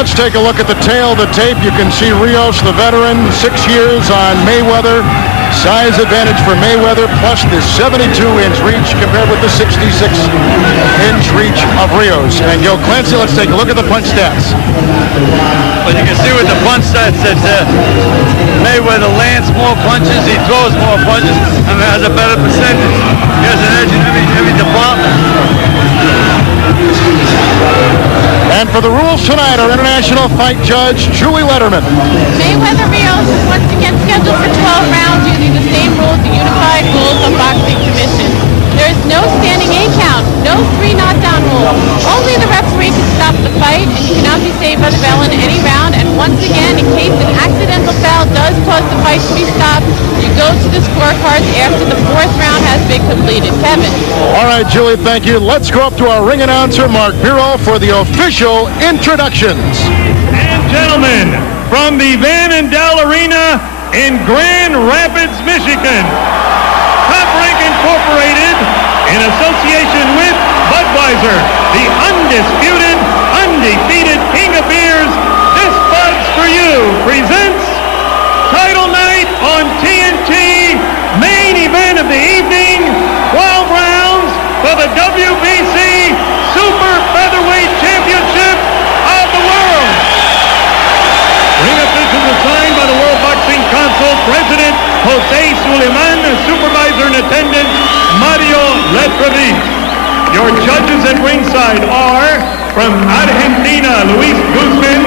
let's take a look at the tail of the tape. You can see Rios, the veteran, 6 years on Mayweather. Size advantage for Mayweather, plus the 72-inch reach compared with the 66-inch reach of Rios. And Gil Clancy, let's take a look at the punch stats. Well, you can see with the punch stats that Mayweather lands more punches, he throws more punches, and has a better percentage. He has an edge in every department. And for the rules tonight, our international fight judge, Julie Letterman. Mayweather Rios is once again scheduled for 12 rounds using the same rules, the unified rules of boxing commission. There is no standing A count, no 3 knockdown rule. Only the referee can stop the fight, and you cannot be saved by the bell in any round. And once again, in case an accidental foul does cause the fight to be stopped, you go to the scorecards after the 4th round has been completed. Kevin. All right, Julie, thank you. Let's go up to our ring announcer, Mark Biro, for the official introductions. And gentlemen, from the Van Andel Arena in Grand Rapids, Michigan, Top Rank Incorporated, in association with Budweiser, the undisputed, undefeated king of beers, this Bud's for you presents Title Night on TNT, main event of the evening, 12 rounds for the WBC Super Featherweight Championship of the world. Ring officials assigned by the World Boxing Council President Jose Suleiman, supervisor in attendance Mario Letrevi. Your judges at ringside are from Argentina, Luis Guzman,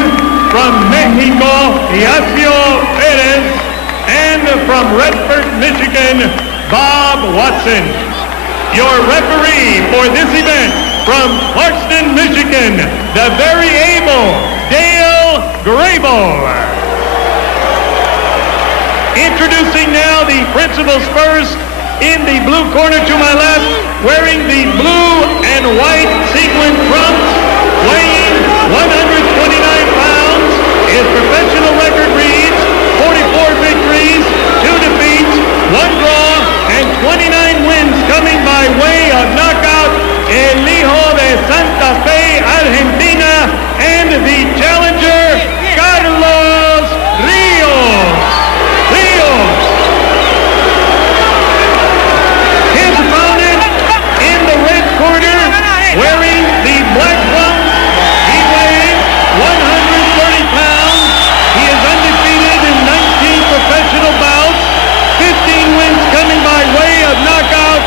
from Mexico, Iacio Perez, and from Redford, Michigan, Bob Watson. Your referee for this event from Clarkston, Michigan, the very able Dale Grable. Introducing now the principals first, in the blue corner to my left, wearing the blue and white sequin trunks, weighing 129 pounds. His professional record reads 44 victories, 2 defeats, 1 draw, and 29 wins coming by way of knockout. El Hijo de Santa Fe, Argentina, and the challenger, Carlos Rios. His opponent in the red corner, wearing the black trunks, he weighs 130 pounds. He is undefeated in 19 professional bouts, 15 wins coming by way of knockout.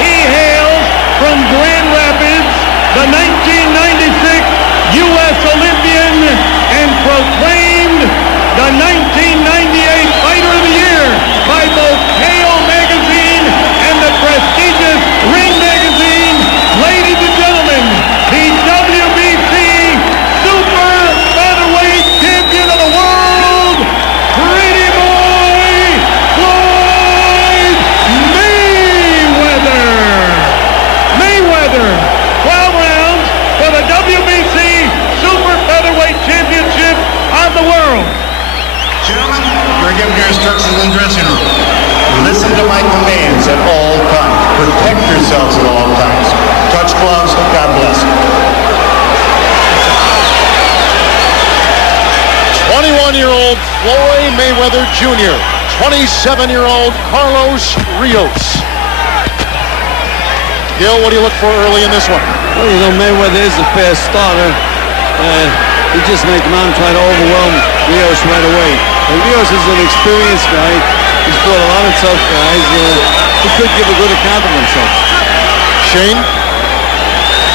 He hails from Grand Rapids, the 1996 U.S. Olympian, and proclaimed the 1998 Fighter of the Year by both KO Magazine and the prestigious Ring Magazine. Ladies and gentlemen, the WBC Super Featherweight Champion of the world, Pretty Boy Floyd Mayweather. Mayweather, 12 rounds for the WBC Super Featherweight Championship of the world. Gentlemen, you're given your instructions in the dressing room. Listen to my commands at all times. Protect yourselves at all times. Touch gloves. God bless. 21-year-old Floyd Mayweather Jr., 27-year-old Carlos Rios. Gil, what do you look for early in this one? Well, you know, Mayweather is a fast starter. He just made him out and try to overwhelm Rios right away. And Rios is an experienced guy. He's fought a lot of tough guys. He could give a good account of himself. Shane?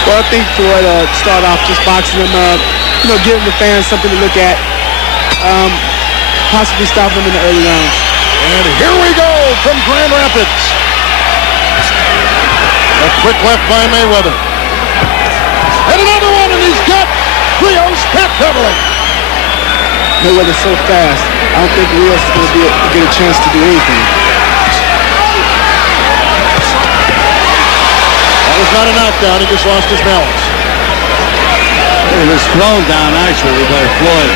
Well, I think Floyd start off just boxing him up, giving the fans something to look at, possibly stop him in the early rounds. And here we go from Grand Rapids. A quick left by Mayweather. And another one, and he's got Rios backpedaling. Mayweather's so fast. I don't think Rios is going to get a chance to do anything. That was not a knockdown. He just lost his balance. It was thrown down, actually, by Floyd.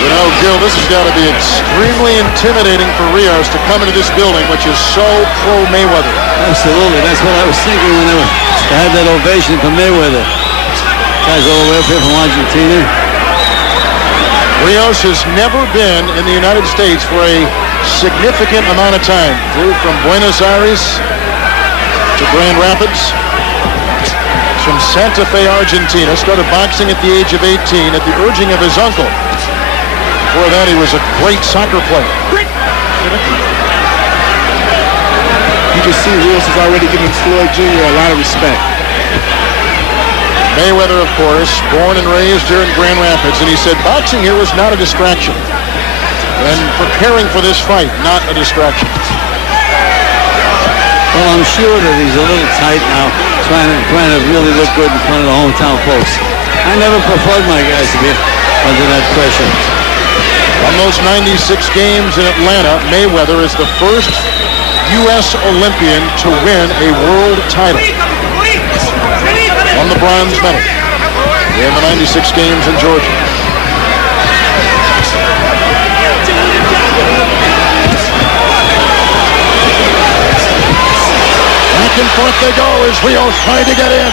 You know, Gil, this has got to be extremely intimidating for Rios to come into this building, which is so pro-Mayweather. Absolutely. That's what I was thinking when they had that ovation for Mayweather. Guys all the way up here from Argentina. Rios has never been in the United States for a significant amount of time. Flew from Buenos Aires to Grand Rapids. From Santa Fe, Argentina. Started boxing at the age of 18 at the urging of his uncle. Before that, he was a great soccer player. You can see Rios is already giving Floyd Jr. a lot of respect. Mayweather, of course, born and raised here in Grand Rapids, and he said boxing here was not a distraction. And preparing for this fight, not a distraction. Well, I'm sure that he's a little tight now, trying to really look good in front of the hometown folks. I never preferred my guys to be under that pressure. On those 96 games in Atlanta, Mayweather is the first U.S. Olympian to win a world title. Won the bronze medal in the 96 games in Georgia. Back and forth they go as Rios trying to get in.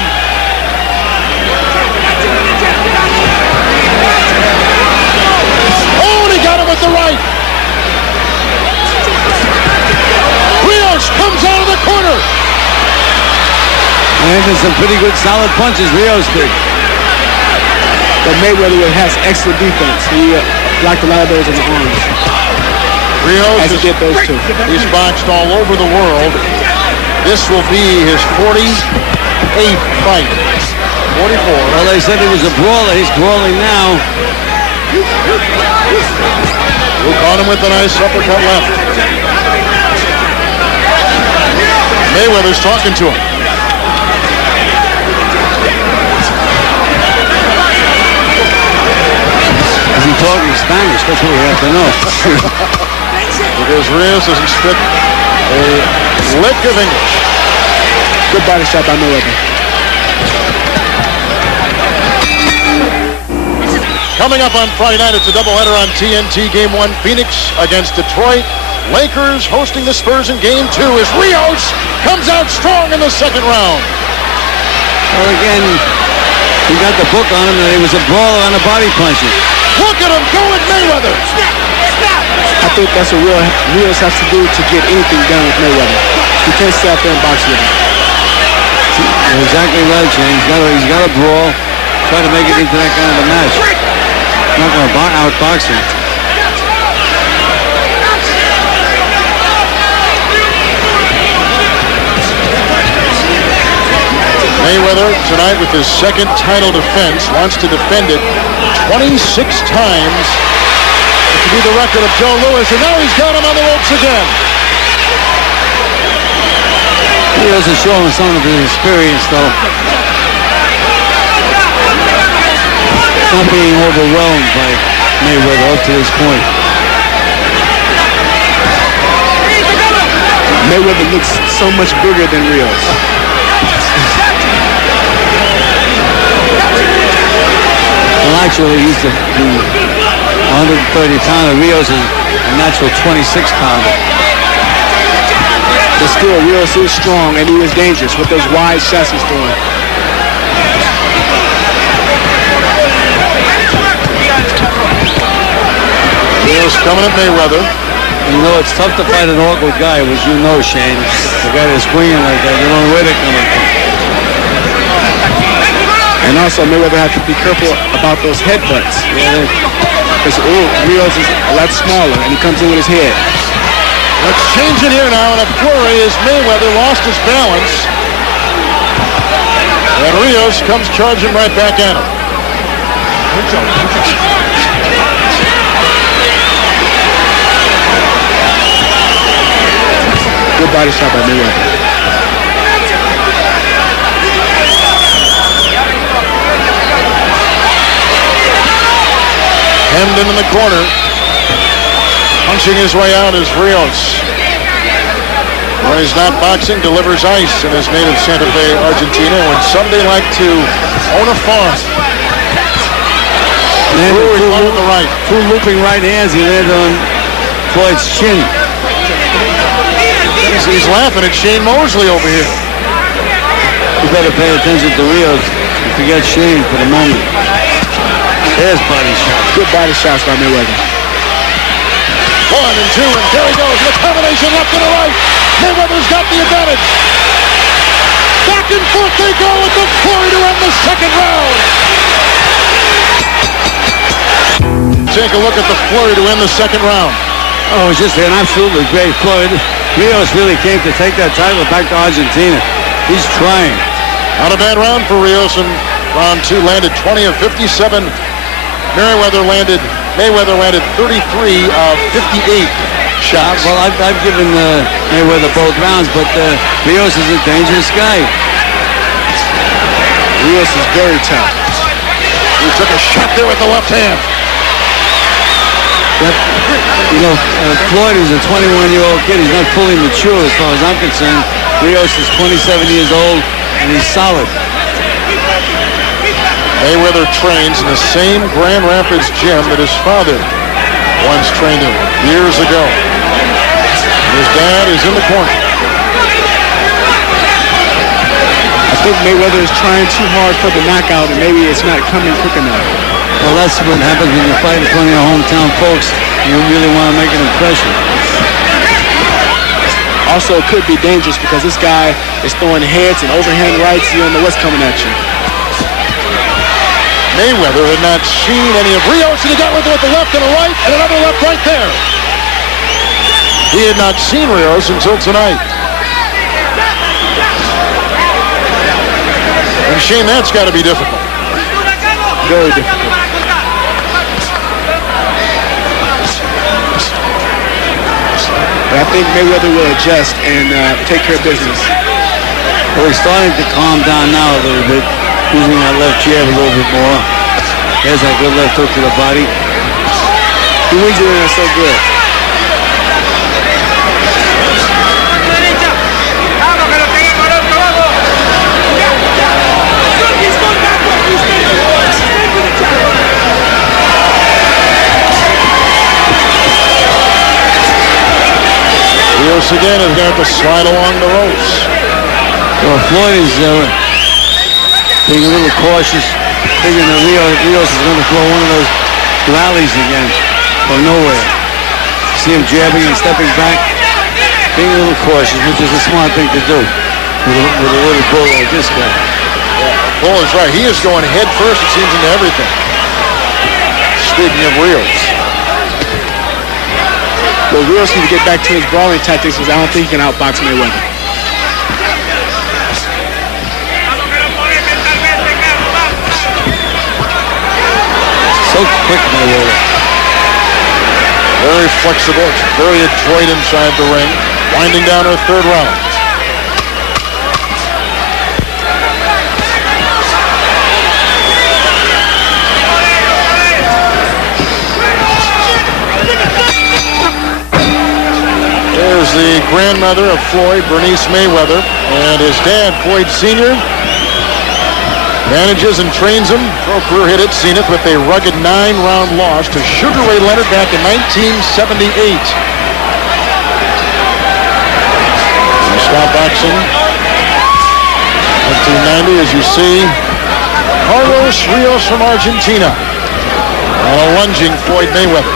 With the right. Rios comes out of the corner. Landed some pretty good solid punches, Rios did. But Mayweather has excellent defense. He blocked a lot of those in the arms. Rios has get those two. He's boxed all over the world. This will be his 48th fight. 44. Well, they said he was a brawler. He's brawling now. Who caught him with a nice uppercut left. Mayweather's talking to him. Is he talking Spanish? That's what we have to know. Because Rios doesn't speak a lick of English. Good body shot by Mayweather. Coming up on Friday night, it's a doubleheader on TNT. Game 1, Phoenix against Detroit. Lakers hosting the Spurs in Game 2 as Rios comes out strong in the second round. Well, again, he got the book on him that he was a brawler and a body puncher. Look at him going Mayweather. I think that's what Rios has to do to get anything done with Mayweather. He can't sit out there and box with him. You're exactly right, Shane. He's got to brawl, try to make it into that kind of a match. Not going to outbox him. Mayweather tonight with his second title defense wants to defend it 26 times. It could be the record of Joe Louis, and now he's got him on the ropes again. He doesn't show him some of his experience, though. Not being overwhelmed by Mayweather up to this point. Mayweather looks so much bigger than Rios. Well, actually, he's the 130-pounder. Rios is a natural 26-pounder. But still, Rios is strong, and he is dangerous with those wide shots he's throwing. Rios coming at Mayweather. You know, it's tough to fight an awkward guy, as you know, Shane. The guy that's swinging like that, you don't know where they're coming from. And also, Mayweather has to be careful about those headbutts. Yeah, because Rios is a lot smaller, and he comes in with his head. Let's change it here now, and a flurry as Mayweather lost his balance. And Rios comes charging right back at him. Good body shot by Mayweather. Hemmed in the corner. Punching his way out is Rios. When he's not boxing, delivers ice in his native Santa Fe, Argentina. When some they like to own a farm. on the right. Two looping right hands. He landed on Floyd's chin. He's laughing at Shane Mosley over here. You better pay attention to Rios. You forget Shane for the moment. There's body shot. Good body shots by Mayweather. 1 and 2, and there he goes. The combination left and right. Mayweather's got the advantage. Back and forth they go with the flurry to end the second round. Take a look at the flurry to end the second round. Oh, it's just an absolutely great Floyd. Rios really came to take that title back to Argentina. He's trying. Not a bad round for Rios, and round 2 landed 20 of 57. Mayweather landed 33 of 58 shots. Well, I've given Mayweather both rounds, but Rios is a dangerous guy. Rios is very tough. He took a shot there with the left hand. Floyd is a 21-year-old kid. He's not fully mature as far as I'm concerned. Rios is 27 years old, and he's solid. Mayweather trains in the same Grand Rapids gym that his father once trained in years ago. His dad is in the corner. I think Mayweather is trying too hard for the knockout, and maybe it's not coming quick enough. Well, that's what happens when you fight in front of your hometown folks. You really want to make an impression. Also, it could be dangerous because this guy is throwing heads and overhand rights. You don't know what's coming at you. Mayweather had not seen any of Rios, and he got with the left and a right, and another left right there. He had not seen Rios until tonight. And Shane, that's got to be difficult. Very difficult. But I think Mayweather will adjust and take care of business. Well, he's starting to calm down now a little bit, using that left jab a little bit more. There's that good left hook to the body. He wins it in so good. Rios again is going to have to slide along the ropes. Well, Floyd is being a little cautious, thinking that Rios is going to throw one of those rallies again from nowhere. See him jabbing and stepping back, being a little cautious, which is a smart thing to do with a little bull like this guy. Bull is right. He is going head first, it seems, into everything. Speaking of Rios. Well, Rios needs to get back to his brawling tactics because I don't think he can outbox Mayweather. So quick, Mayweather. Very flexible, very adroit inside the ring. Winding down her third round. There's the grandmother of Floyd, Bernice Mayweather, and his dad, Floyd Sr., manages and trains him. Pro career hit at Zenith with a rugged 9-round loss to Sugar Ray Leonard back in 1978. Stop boxing. 1990, as you see, Carlos Rios from Argentina, and a lunging Floyd Mayweather.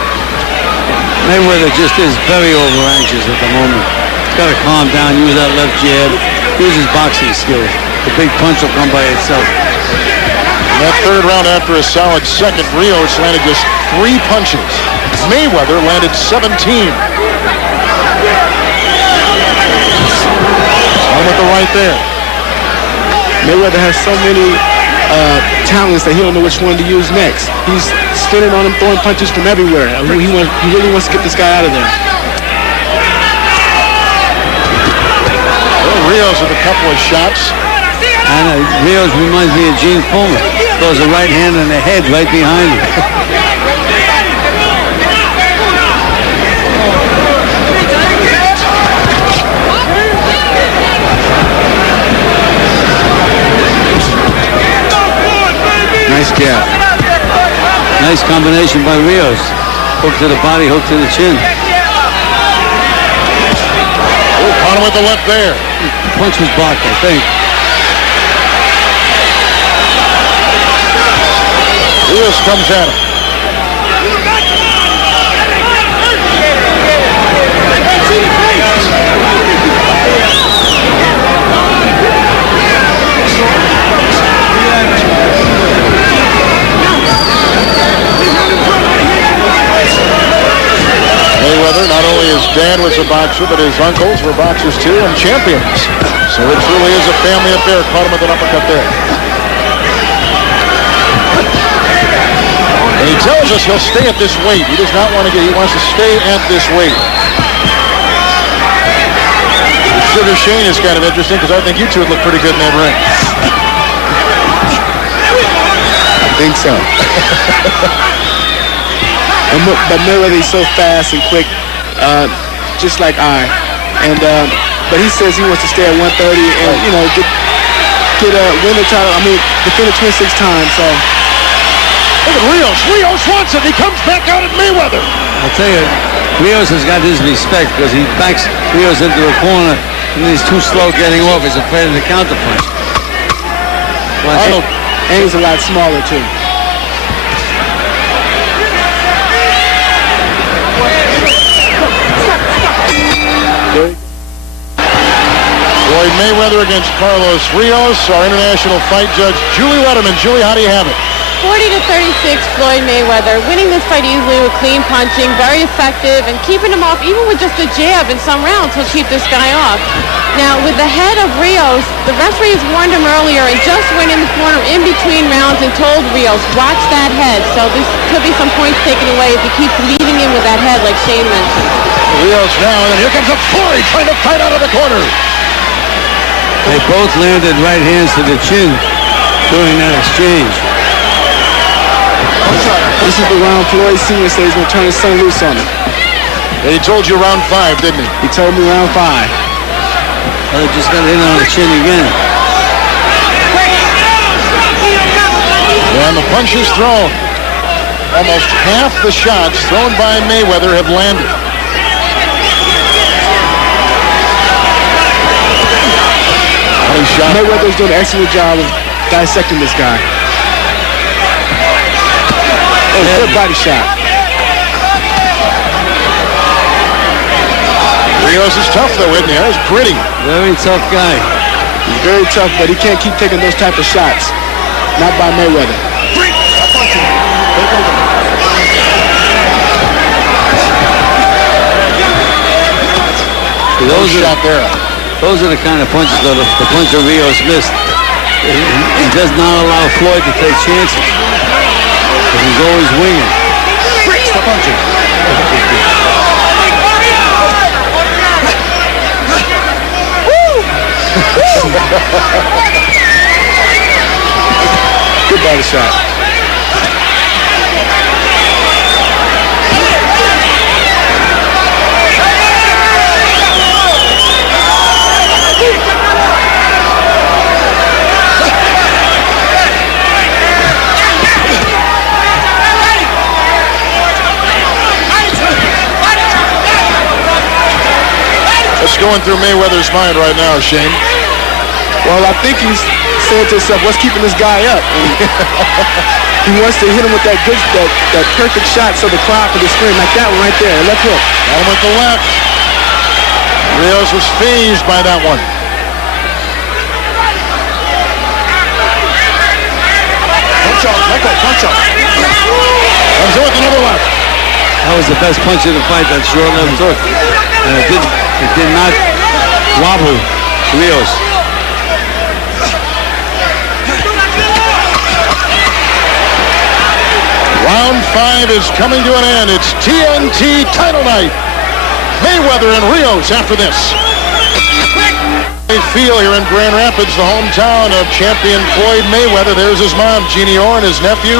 Mayweather just is very over-anxious at the moment. He's got to calm down, use that left jab, use his boxing skills. The big punch will come by itself. In that third round, after a solid second, Rios landed just 3 punches. Mayweather landed 17. One with the right there. Mayweather has so many talents that he don't know which one to use next. He's spinning on him, throwing punches from everywhere. He really wants to get this guy out of there. Well, Rios with a couple of shots. And Rios reminds me of Gene Fullman. Throws a right hand in the head right behind him. Nice jab. Nice Nice combination by Rios. Hook to the body, hook to the chin. Oh, caught him with the left there. Punch was blocked, I think. Rios comes at him. Mayweather, not only his dad was a boxer, but his uncles were boxers too and champions. So it truly is a family affair. Caught him with an uppercut there. And he tells us he'll stay at this weight. He does not want to he wants to stay at this weight. Sugar Shane is kind of interesting because I think you two would look pretty good in that ring. I think so. But Mayweather is so fast and quick, just like I. And but he says he wants to stay at 130 and win the title. I mean, defend it 26 times. So look at Rios. Rios wants it. He comes back out at Mayweather. I'll tell you, Rios has got his respect because he backs Rios into a corner and he's too slow getting off. He's afraid of the counterpunch. And he's a lot smaller too. Floyd Mayweather against Carlos Rios. Our international fight judge, Julie Letterman. Julie, how do you have it? 40-36, Floyd Mayweather, winning this fight easily with clean punching, very effective, and keeping him off even with just a jab in some rounds. He'll keep this guy off. Now, with the head of Rios, the referees warned him earlier and just went in the corner in between rounds and told Rios, watch that head. So this could be some points taken away if he keeps leading in with that head like Shane mentioned. Rios now, and then here comes a Floyd trying to fight out of the corner. They both landed right hands to the chin during that exchange. This is the round Floyd Sr. says he's going to turn his son loose on him. He told you round 5, didn't he? He told me round 5. Well, just got hit on the chin again. And the punches thrown. Almost half the shots thrown by Mayweather have landed. Mayweather's doing an excellent job of dissecting this guy. Good body shot. Rios is tough though, isn't he? He's gritty. Very tough guy. He's very tough, but he can't keep taking those type of shots. Not by Mayweather. Those are the kind of punches that the punch that Rios missed. He does not allow Floyd to take chances. But he's always winging. Breaks the punching. Good body shot. What's going through Mayweather's mind right now, Shane? Well, I think he's saying to himself, what's keeping this guy up? And he wants to hit him with that perfect shot so the crowd can scream like that one right there. Left hook. Got him with the left. Rios was fazed by that one. Punch up, let go, punch up. Comes in with another left. That was the best punch of the fight, that short left hook. And it did not wobble Rios. Round 5 is coming to an end. It's TNT title night. Mayweather and Rios after this. They feel here in Grand Rapids, the hometown of champion Floyd Mayweather. There's his mom, Jeannie Orr, and his nephew,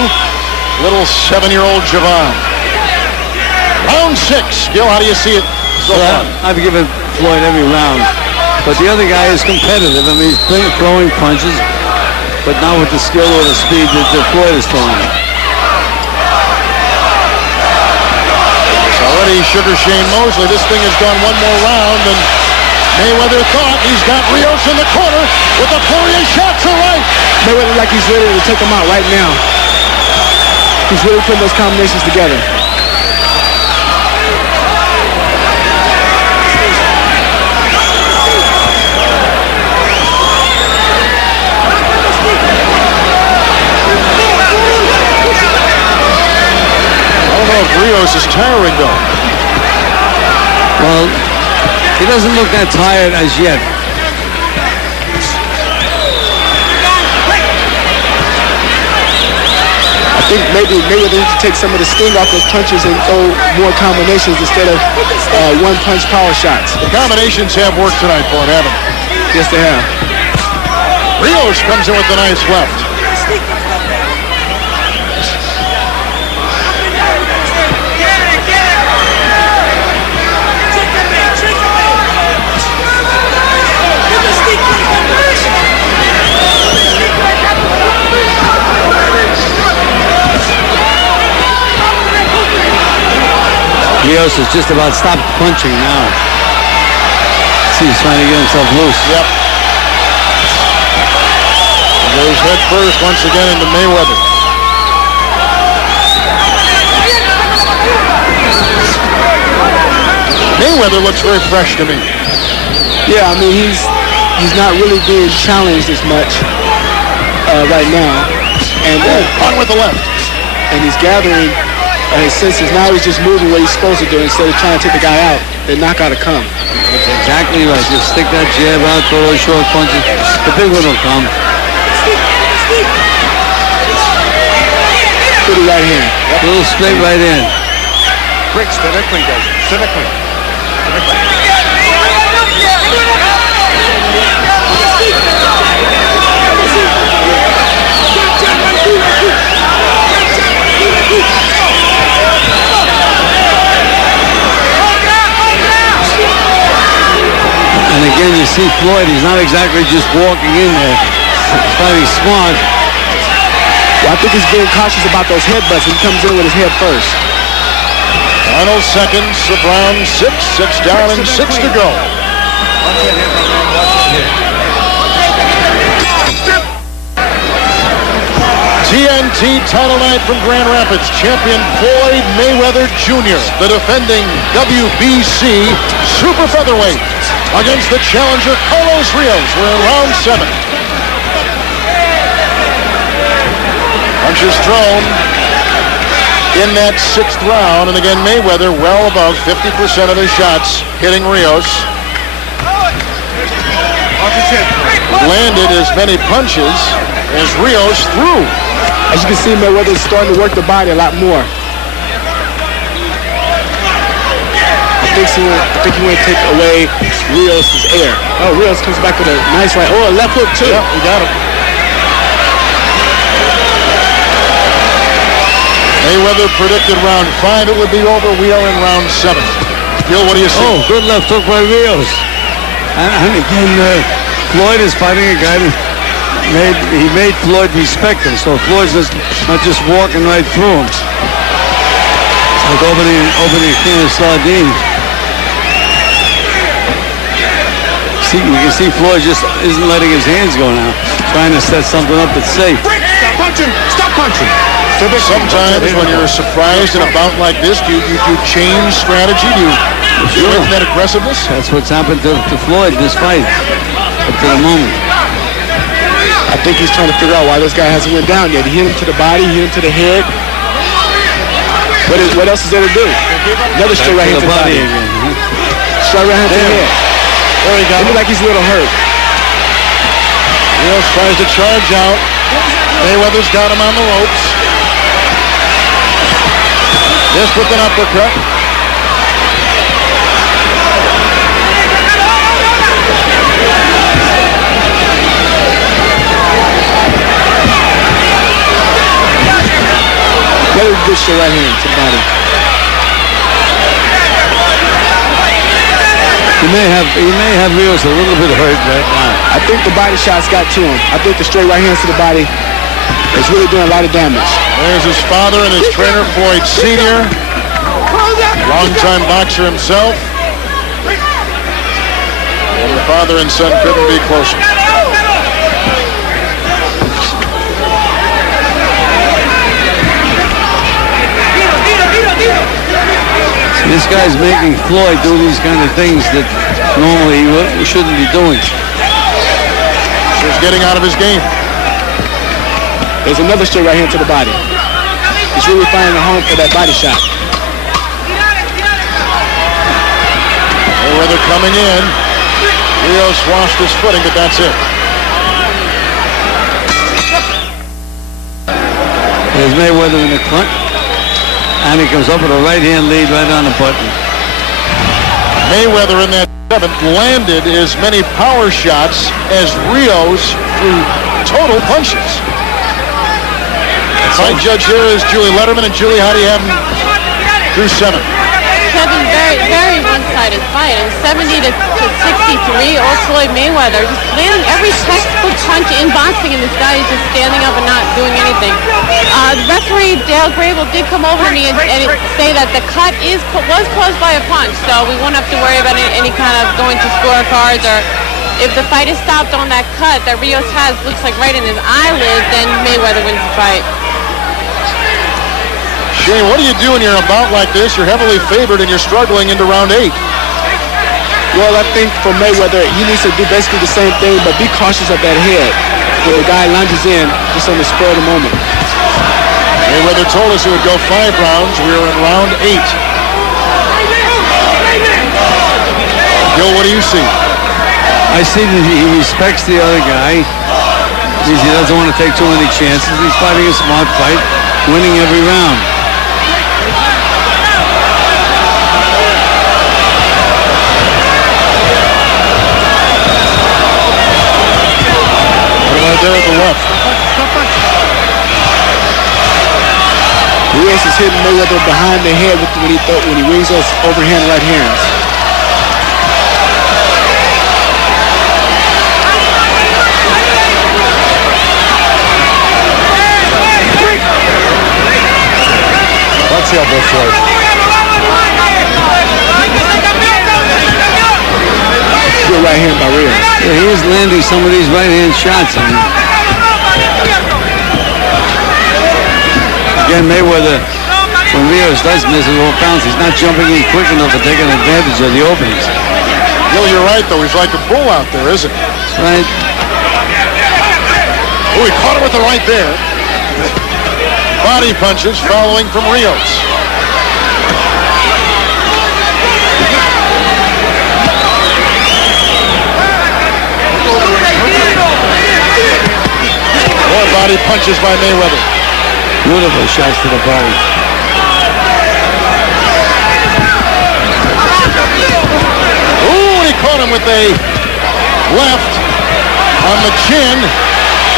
little 7-year-old Javon. Round 6. Gil, how do you see it so far? I've given Floyd every round. But the other guy is competitive. I mean, he's throwing punches, but not with the skill or the speed that Floyd is throwing. Eddie Sugar Shane Mosley. This thing has gone one more round, and Mayweather thought he's got Rios in the corner with a flurry of shots to right. Mayweather like he's ready to take him out right now. He's really putting those combinations together. I don't know if Rios is tiring, though. Well, he doesn't look that tired as yet. I think maybe Mayweather needs to take some of the sting off those punches and throw more combinations instead of one-punch power shots. The combinations have worked tonight for him, haven't they? Yes, they have. Rios comes in with a nice left. Rios has just about stopped punching now. See, he's trying to get himself loose. Yep. He goes head first once again into Mayweather. Mayweather looks very fresh to me. Yeah, I mean, he's not really being challenged as much right now. And on with the left. And he's gathering his senses. Now he's just moving what he's supposed to do instead of trying to take the guy out. The knockout will come. That's exactly right. Just stick that jab out, throw those short punches. The big one will come. Pretty right hand. A little straight right in. Bricks directly, guys. Directly. And again, you see Floyd, he's not exactly just walking in there. He's fighting smart. Well, I think he's being cautious about those headbutts. He comes in with his head first. Final seconds of round 6. 6 down and 6 to go. TNT title night from Grand Rapids. Champion Floyd Mayweather Jr., the defending WBC Super Featherweight, against the challenger Carlos Rios. We're in round 7. Punches thrown in that 6th round, and again Mayweather well above 50% of his shots hitting Rios. Landed as many punches as Rios threw. As you can see, Mayweather's starting to work the body a lot more. I think he went to take away Rios' air. Oh, Rios comes back with a nice right. Oh, a left hook too. Yeah, we got him. Mayweather predicted round 5 it would be over. We are in round 7. Gil, what do you see? Oh, good left hook by Rios. And again, Floyd is fighting a guy that made Floyd respect him. So Floyd's not just walking right through him. It's like opening a can of sardines. You can see Floyd just isn't letting his hands go now, trying to set something up that's safe. Stop punching! Stop punching! Sometimes when you're surprised in a bout like this, do you change strategy? Do you bring that aggressiveness? That's what's happened to Floyd this fight up to the moment. I think he's trying to figure out why this guy hasn't went down yet. He hit him to the body, he hit him to the head. What else is there to do? Another straight right hand to the body. Straight right hand to the head. There he got it. Looks like he's a little hurt. Rios tries to charge out. Mayweather's got him on the ropes. This with an uppercut. Very good shot right hand to the body. He may have Rios a little bit hurt right now. I think the body shots got to him. I think the straight right hands to the body is really doing a lot of damage. There's his father and his trainer, Floyd Sr. Longtime boxer himself. And the father and son couldn't be closer. This guy's making Floyd do these kind of things that normally he shouldn't be doing. He's getting out of his game. There's another straight right hand to the body. He's really finding a home for that body shot. Mayweather coming in. Rios lost his footing, but that's it. There's Mayweather in the front. And he comes up with a right-hand lead right on the button. Mayweather in that seventh landed as many power shots as Rios threw total punches. Fight judge here is Julie Letterman. And Julie, how do you have him through 7? 7, very, very one-sided fight. And 70 to 63, all Floyd Mayweather just landing every textbook punch in boxing, and this guy is just standing up and not doing anything. The referee, Dale Grable, did come over to me and say that the cut was caused by a punch, so we won't have to worry about any kind of going to scorecards, or if the fight is stopped on that cut that Rios has, looks like right in his eyelid, then Mayweather wins the fight. Shane, what do you do when you're in a bout like this? You're heavily favored and you're struggling into round 8. Well, I think for Mayweather, he needs to do basically the same thing, but be cautious of that head when the guy lunges in just on the spur of the moment. Mayweather told us it would go 5 rounds. We are in round 8. Gil, what do you see? I see that he respects the other guy. He doesn't want to take too many chances. He's fighting a smart fight, winning every round. There at the left. Rios is hitting Mayweather behind the head when he wings those overhand right hands. Let's see how both Floyd. Good right hand by Rios. Yeah, he is landing some of these right-hand shots. Again, Mayweather, when Rios does miss a little bounce, he's not jumping in quick enough and taking advantage of the openings. Gil, you're right, though. He's like a bull out there, isn't he? That's right. Oh, he caught him with the right there. Body punches following from Rios. More body punches by Mayweather. Beautiful shots to the body. Ooh, and he caught him with a left on the chin.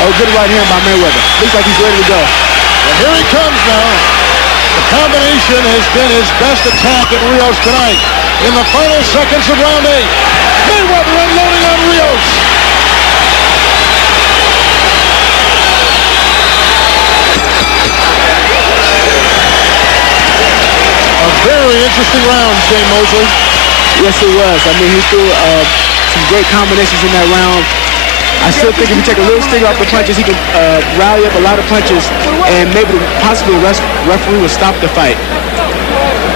Oh, good right hand by Mayweather. Looks like he's ready to go. And here he comes now. The combination has been his best attack at Rios tonight. In the final seconds of round 8, Mayweather unloading on Rios. A very interesting round, Shane Mosley. Yes, it was. I mean, he threw some great combinations in that round. I still think if you take a little stinger off the punches, he can rally up a lot of punches, and maybe possibly the referee will stop the fight.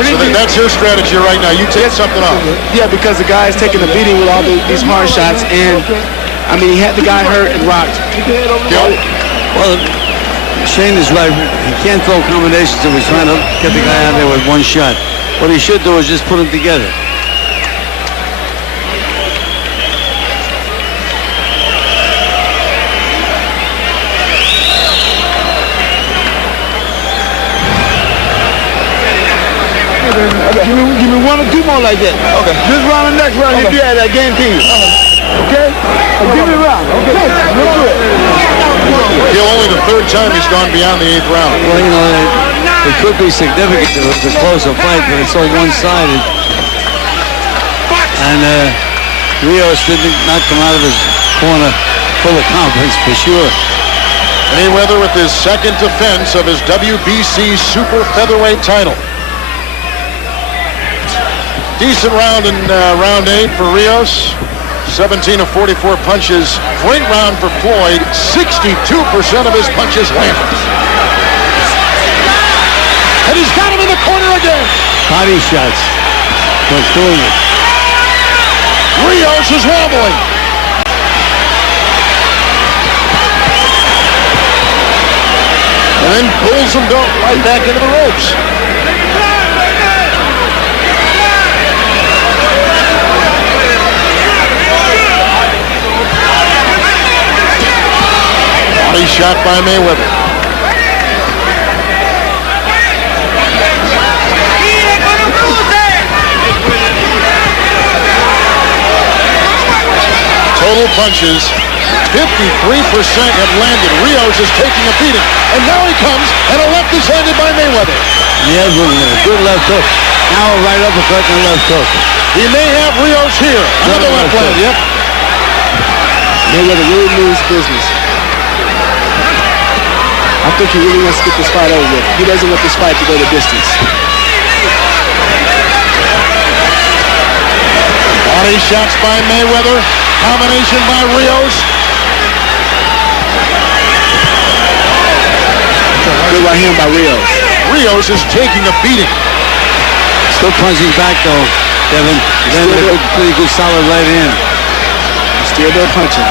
So that's your strategy right now. You take something off. Yeah, because the guy is taking a beating with all these hard shots, and I mean, he had the guy hurt and rocked. Well, Shane is right. He can't throw combinations if he's trying to get the guy out there with one shot. What he should do is just put them together. Okay. Give me 1 or 2 more like that. Okay. This round and next round, you do that guarantee. Okay? Give me a round. Okay. Let's do it. Gil, only the 3rd time he's gone beyond the 8th round. Well, you know, it could be significant if it's a closer fight, but it's so one-sided. And Rios did not come out of his corner full of confidence, for sure. Mayweather with his 2nd defense of his WBC Super Featherweight title. Decent round in round 8 for Rios. 17 of 44 punches. Great round for Floyd. 62% of his punches landed. And he's got him in the corner again. Body shots. What's doing it? Rios is wobbling. And then pulls him right back into the ropes. Body shot by Mayweather. Total punches, 53% have landed. Rios is taking a beating. And now he comes, and a left is handed by Mayweather. Yeah, good left hook. Now a right uppercut and a left hook. He may have Rios here. Another left land, yep. Mayweather really means business. I think he really wants to get this fight over with. He doesn't want this fight to go the distance. Body shots by Mayweather. Combination by Rios. Good right hand by Rios. Rios is taking a beating. Still punching back though, Kevin. Then a pretty good solid right hand. Still there punching.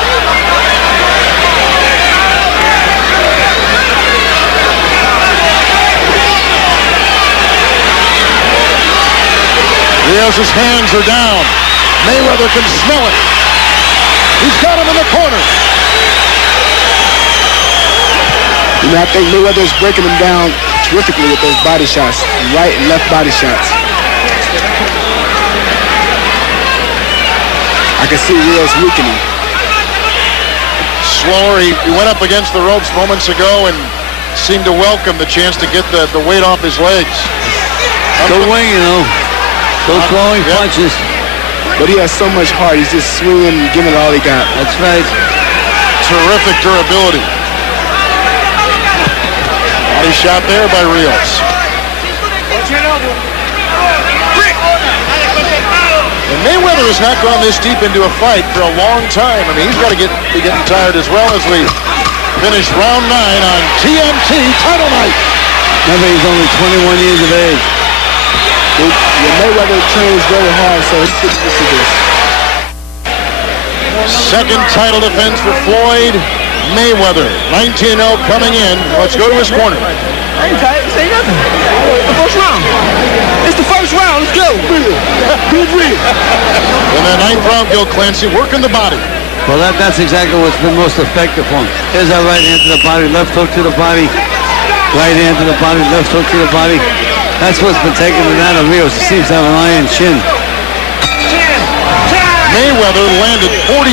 Rios' hands are down. Mayweather can smell it. He's got him in the corner. You know, I think Mayweather's breaking him down terrifically with those body shots. Right and left body shots. I can see Rios weakening. Slower. He went up against the ropes moments ago and seemed to welcome the chance to get the weight off his legs. Good wing, you know. Still throwing punches. But he has so much heart. He's just swinging and giving it all he got. That's right. Terrific durability. Body shot there by Rios. And Mayweather has not gone this deep into a fight for a long time. I mean, he's got to be getting tired as well as we finish round 9 on TNT title night. Remember, he's only 21 years of age. Mayweather trains very hard, so he's getting used to this. Second title defense for Floyd Mayweather. 19-0 coming in. Let's go to his corner. I ain't tired. Say nothing. The first round. It's the first round. Let's go. In the 9th round, Gil Clancy working the body. Well, that's exactly what's been most effective for him. Here's that right hand to the body, left hook to the body, right hand to the body, left hook to the body. That's what's been taking it out of Rios. He seems to have an iron chin. Mayweather landed 42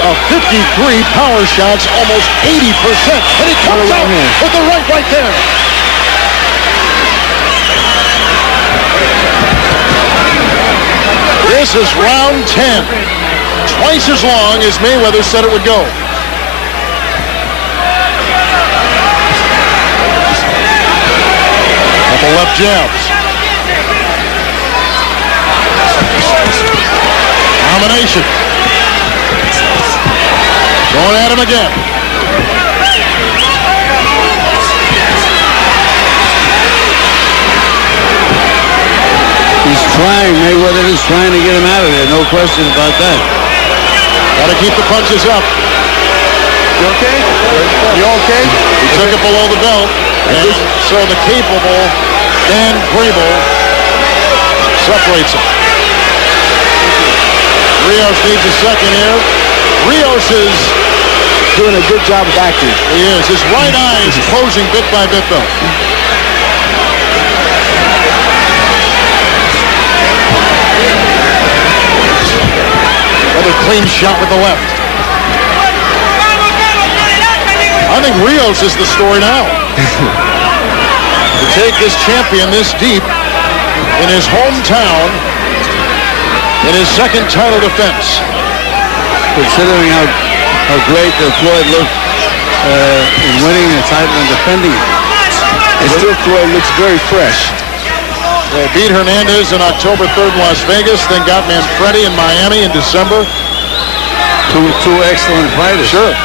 of 53 power shots, almost 80%. And he comes out with the right there. This is round 10. Twice as long as Mayweather said it would go. Couple left jabs. Combination. Going at him again. He's trying. Mayweather is trying to get him out of there. No question about that. Got to keep the punches up. You okay? You okay? He took it below the belt. And so the capable Dan Grable separates him. Rios needs a second here. Rios is doing a good job of acting. He is. His right eye is closing bit by bit, though. Another clean shot with the left. I think Rios is the story now. To take this champion this deep in his hometown in his second title defense. Considering how great Floyd looked in winning the title and defending it. And still Floyd looks very fresh. They beat Hernandez in October 3rd in Las Vegas, then got Manfredi in Miami in December. Two excellent fighters. Sure.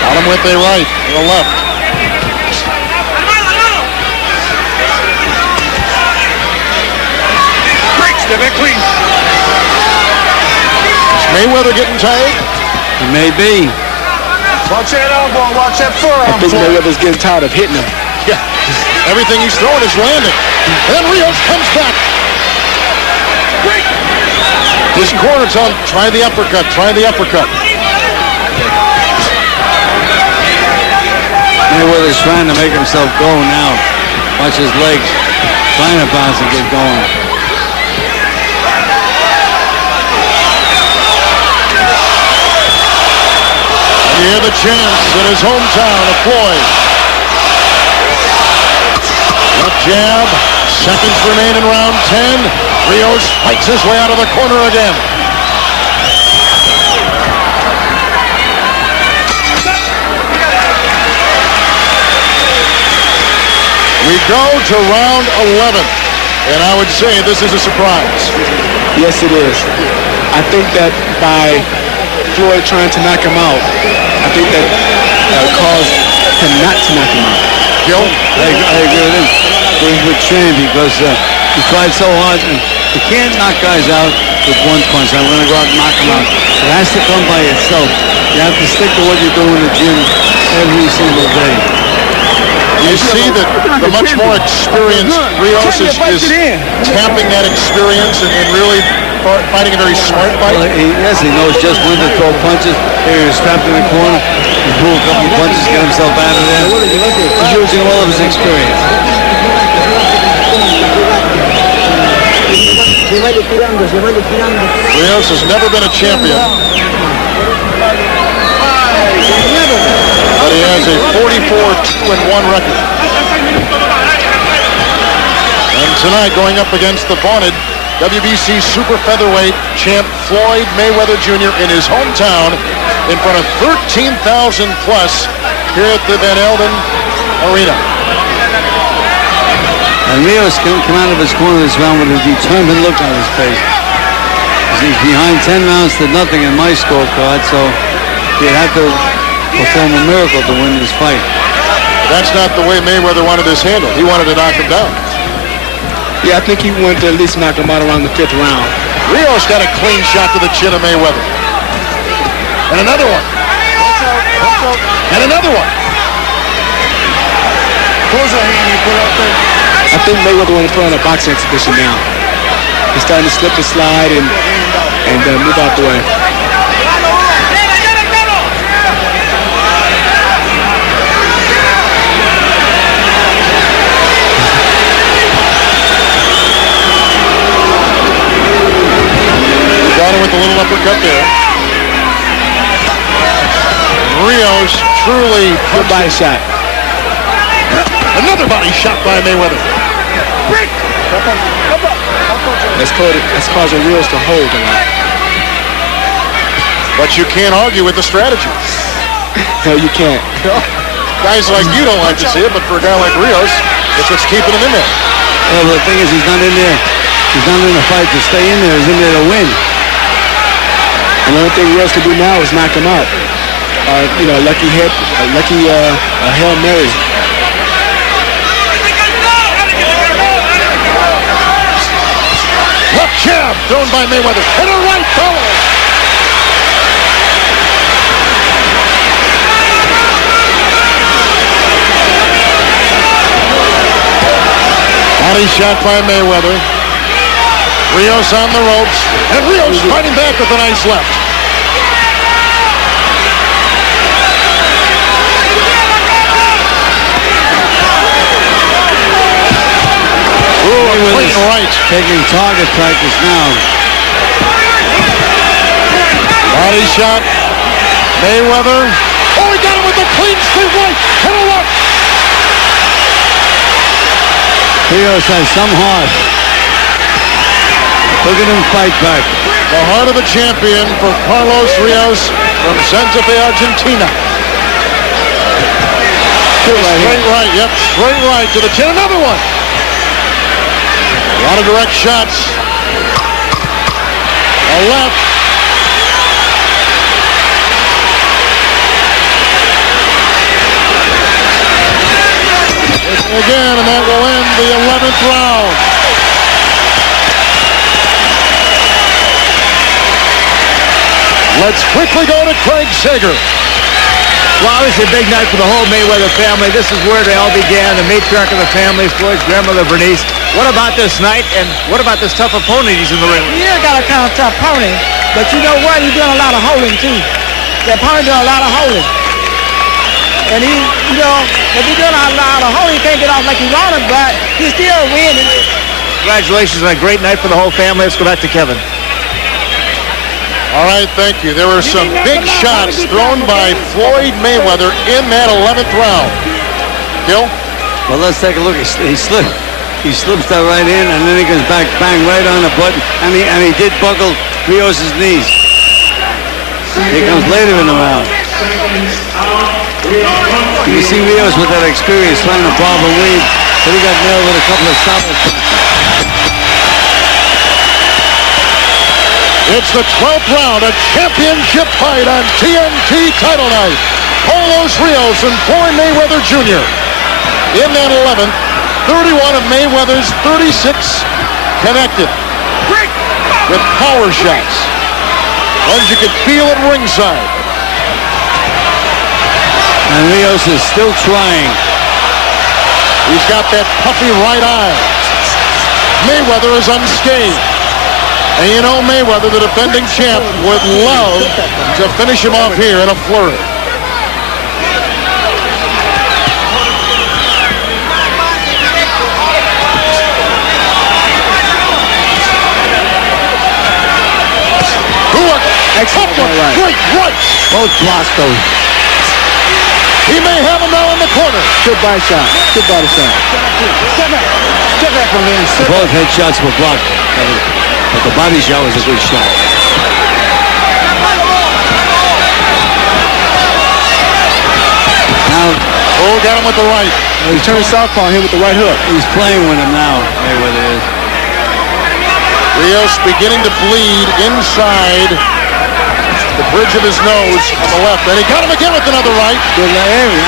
Got him with a right, or a left. Is Mayweather getting tired? It may be. Watch that elbow, watch that forearm. I think Mayweather's getting tired of hitting him. Yeah. Everything he's throwing is landing. And then Rios comes back. His corner tells him, try the uppercut, try the uppercut. Mayweather's trying to make himself go now. Watch his legs. Trying to bounce and get going. And you hear the chants in his hometown of Floyd. Left jab. Seconds remain in round 10. Rios fights his way out of the corner again. We go to round 11, and I would say this is a surprise. Yes, it is. I think that by Floyd trying to knock him out, I think that caused him not to knock him out. Gil? I agree with him. It would shame because he tried so hard. And you can't knock guys out with one punch. I'm going to go out and knock them out. It has to come by itself. You have to stick to what you do in the gym every single day. You see that the much more experienced Rios is tapping that experience and really fighting a very smart fight. Well, yes, he knows just when to throw punches. Here he's trapped in the corner. He threw a couple of punches, get himself out of there. He's using all of his experience. Rios has never been a champion. But he has a 44-2-1 record. And tonight, going up against the vaunted WBC Super Featherweight champ Floyd Mayweather Jr. in his hometown in front of 13,000 plus here at the Van Elden Arena. And Rios can come out of his corner this round with a determined look on his face. He's behind 10 rounds to nothing in my scorecard, so he'd have to perform a miracle to win this fight. That's not the way Mayweather wanted this handled. He wanted to knock him down. Yeah, I think he wanted to at least knock him out around the 5th round. Rios got a clean shot to the chin of Mayweather. And another one. And another one. Close the hand you put up there. I think Mayweather want to put on a boxing exhibition now. He's starting to slip and slide and move out the way. Got him with a little uppercut there. Rios truly Good body shot. Another body shot by Mayweather. That's causing Rios to hold a lot. But you can't argue with the strategy. No, you can't. Guys like you don't like to see it, but for a guy like Rios, it's what's keeping him in there. Yeah, but the thing is, he's not in there. He's not in the fight to stay in there. He's in there to win. And the only thing Rios can do now is knock him out. Lucky hit, a Hail Mary. Left jab thrown by Mayweather. And a right follow. Body shot by Mayweather. Rios on the ropes. And Rios fighting back with a nice left. Clean right. Taking target practice now. Body shot. Mayweather. Oh, he got him with a clean straight right. And a left. Rios has some heart. Look at him fight back. The heart of the champion for Carlos Rios from Santa Fe, Argentina. Straight right, yep, straight right to the chin. Another one. A lot of direct shots. A left. Again, and that will end the 11th round. Let's quickly go to Craig Sager. Well, obviously a big night for the whole Mayweather family. This is where they all began, the matriarch of the family, Floyd's grandmother, Bernice. What about this night, and what about this tough opponent he's in the ring with? Yeah, got a kind of tough opponent, but you know what? He's doing a lot of holding, too. The opponent doing a lot of holding. And he, you know, if he's doing a lot of holding, he can't get off like he wanted, but he's still winning. Congratulations on a great night for the whole family. Let's go back to Kevin. All right, thank you. There were some big shots thrown by Floyd Mayweather in that 11th round. Gil? Well, let's take a look. He slips that right in, and then he goes back, bang, right on the button, and he did buckle Rios' knees. He comes later in the round. You can see Rios with that experience trying to bob and weave, but he got nailed with a couple of solid punches. It's the 12th round, a championship fight on TNT title night. Carlos Rios and Floyd Mayweather Jr. In that 11th, 31 of Mayweather's 36 connected with power shots. Ones you could feel at ringside. And Rios is still trying. He's got that puffy right eye. Mayweather is unscathed. And you know Mayweather, the defending champ, would love to finish him off here in a flurry. Excellent right. Great right. Both blocks, though. He may have him now in the corner. Good body shot. Good body shot. Step back. Step back from him. Both headshots were blocked. But the body shot was a good shot. Now, got him with the right. He turned southpaw on him with the right hook. He's playing with him now. Mayweather is. Rios beginning to bleed inside the bridge of his nose on the left. And he got him again with another right. Good area.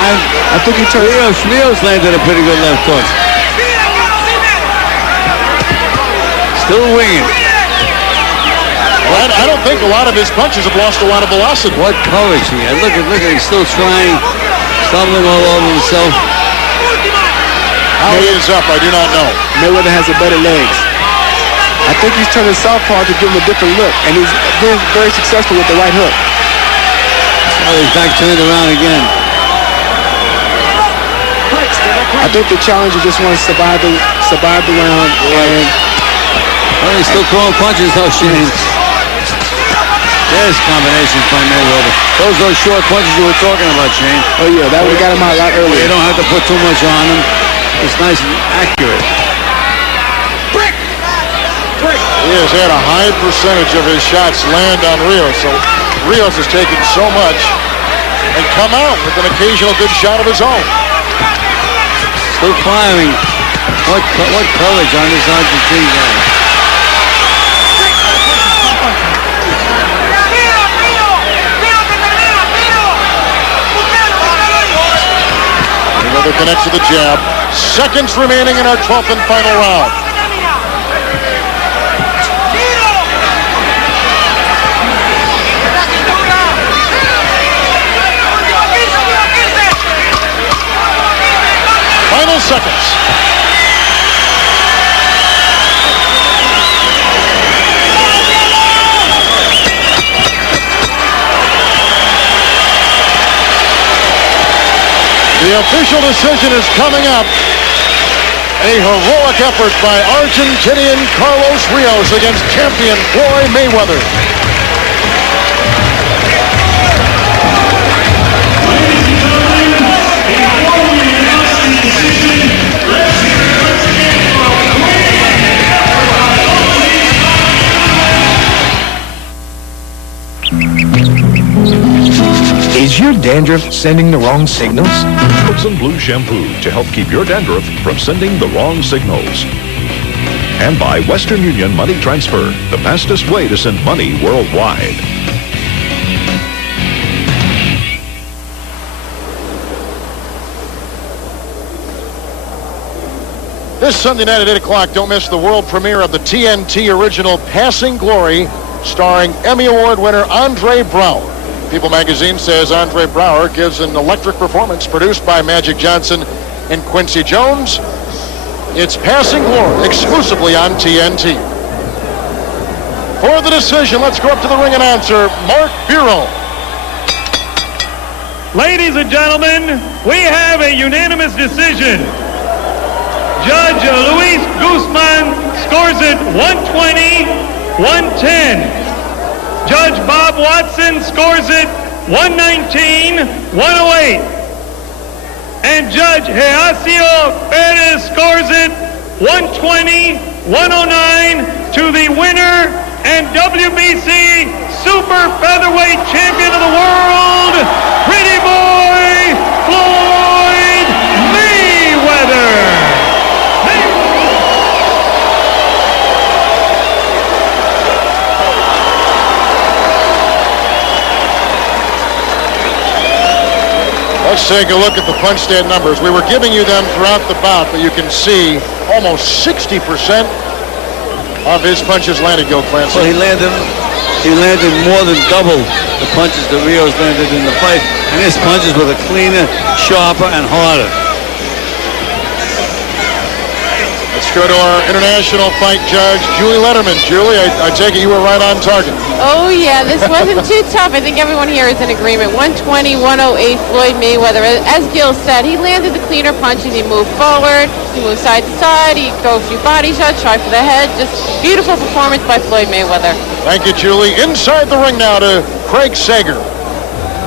I think he turned. Rios landed a pretty good left hook. Still winging. Well, I don't think a lot of his punches have lost a lot of velocity. What courage he had. Look at, he's still trying, stumbling all over himself. How he is up, I do not know. Mayweather has the better legs. I think he's turning southpaw to give him a different look, and he's been very successful with the right hook. Oh, he's back turned around again. I think the challenger just wants to survive the round, and well, he's still throwing punches, though, Shane. There's combinations by Mayweather. Those short punches you were talking about, Shane. Oh yeah, that would have got him out a lot earlier. You don't have to put too much on him. It's nice and accurate. He has had a high percentage of his shots land on Rios, so Rios has taken so much and come out with an occasional good shot of his own. Still firing. What courage on this Argentine guy. Mayweather connects with a jab. Seconds remaining in our 12th and final round. Final seconds. The official decision is coming up. A heroic effort by Argentinian Carlos Rios against champion Floyd Mayweather. Is your dandruff sending the wrong signals? Put some blue shampoo to help keep your dandruff from sending the wrong signals. And by Western Union Money Transfer, the fastest way to send money worldwide. This Sunday night at 8 o'clock, don't miss the world premiere of the TNT original Passing Glory, starring Emmy Award winner Andre Braugher. People magazine says Andre Braugher gives an electric performance produced by Magic Johnson and Quincy Jones. It's Passing Glory, exclusively on TNT. For the decision, let's go up to the ring announcer, Mark Bureau. Ladies and gentlemen, we have a unanimous decision. Judge Luis Guzman scores it 120-110. Judge Bob Watson scores it 119-108. And Judge Horacio Perez scores it 120-109 to the winner and WBC Super Featherweight Champion of the World, Pretty Boy Floyd Mayweather. Let's take a look at the punch stand numbers. We were giving you them throughout the bout, but you can see almost 60% of his punches landed, Gil Clancy. Well, he landed more than double the punches that Rios landed in the fight, and his punches were cleaner, sharper, and harder. Let's go to our international fight judge, Julie Letterman. Julie, I take it you were right on target. Oh, yeah, this wasn't too tough. I think everyone here is in agreement. 120-108, Floyd Mayweather. As Gil said, he landed the cleaner punches. He moved forward. He moved side to side. He threw a few body shots, tried for the head. Just beautiful performance by Floyd Mayweather. Thank you, Julie. Inside the ring now to Craig Sager.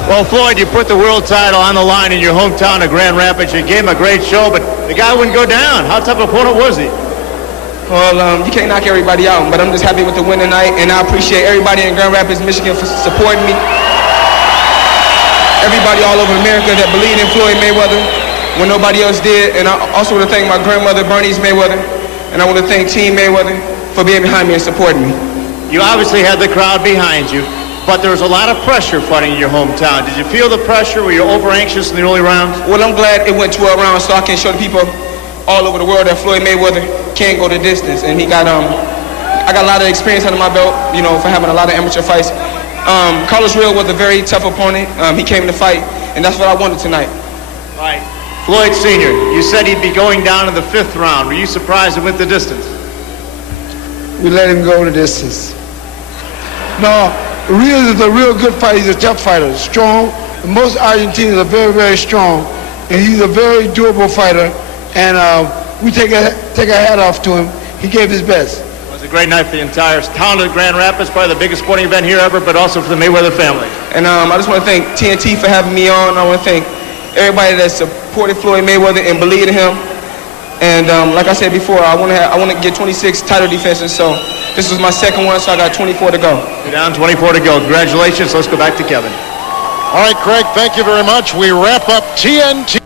Well, Floyd, you put the world title on the line in your hometown of Grand Rapids. You gave him a great show, but the guy wouldn't go down. How tough an opponent was he? Well, you can't knock everybody out, but I'm just happy with the win tonight, and I appreciate everybody in Grand Rapids, Michigan for supporting me. Everybody all over America that believed in Floyd Mayweather when nobody else did, and I also want to thank my grandmother, Bernice Mayweather, and I want to thank Team Mayweather for being behind me and supporting me. You obviously had the crowd behind you, but there was a lot of pressure fighting in your hometown. Did you feel the pressure? Were you over-anxious in the early rounds? Well, I'm glad it went 12 rounds so I can show the people all over the world that Floyd Mayweather can go the distance. And he got, I got a lot of experience under my belt, you know, for having a lot of amateur fights. Carlos Rios was a very tough opponent. He came to fight, and that's what I wanted tonight. All right. Floyd Sr., you said he'd be going down in the 5th round. Were you surprised it went the distance? We let him go the distance. No, Rios is a real good fighter. He's a tough fighter, strong. Most Argentines are very, very strong, and he's a very durable fighter. And we take a hat off to him. He gave his best. It was a great night for the entire town of Grand Rapids, probably the biggest sporting event here ever, but also for the Mayweather family. And I just want to thank TNT for having me on. I want to thank everybody that supported Floyd Mayweather and believed in him. And like I said before, I want to get 26 title defenses. So this was my second one, so I got 24 to go. You're down 24 to go. Congratulations. Let's go back to Kevin. All right, Craig, thank you very much. We wrap up TNT.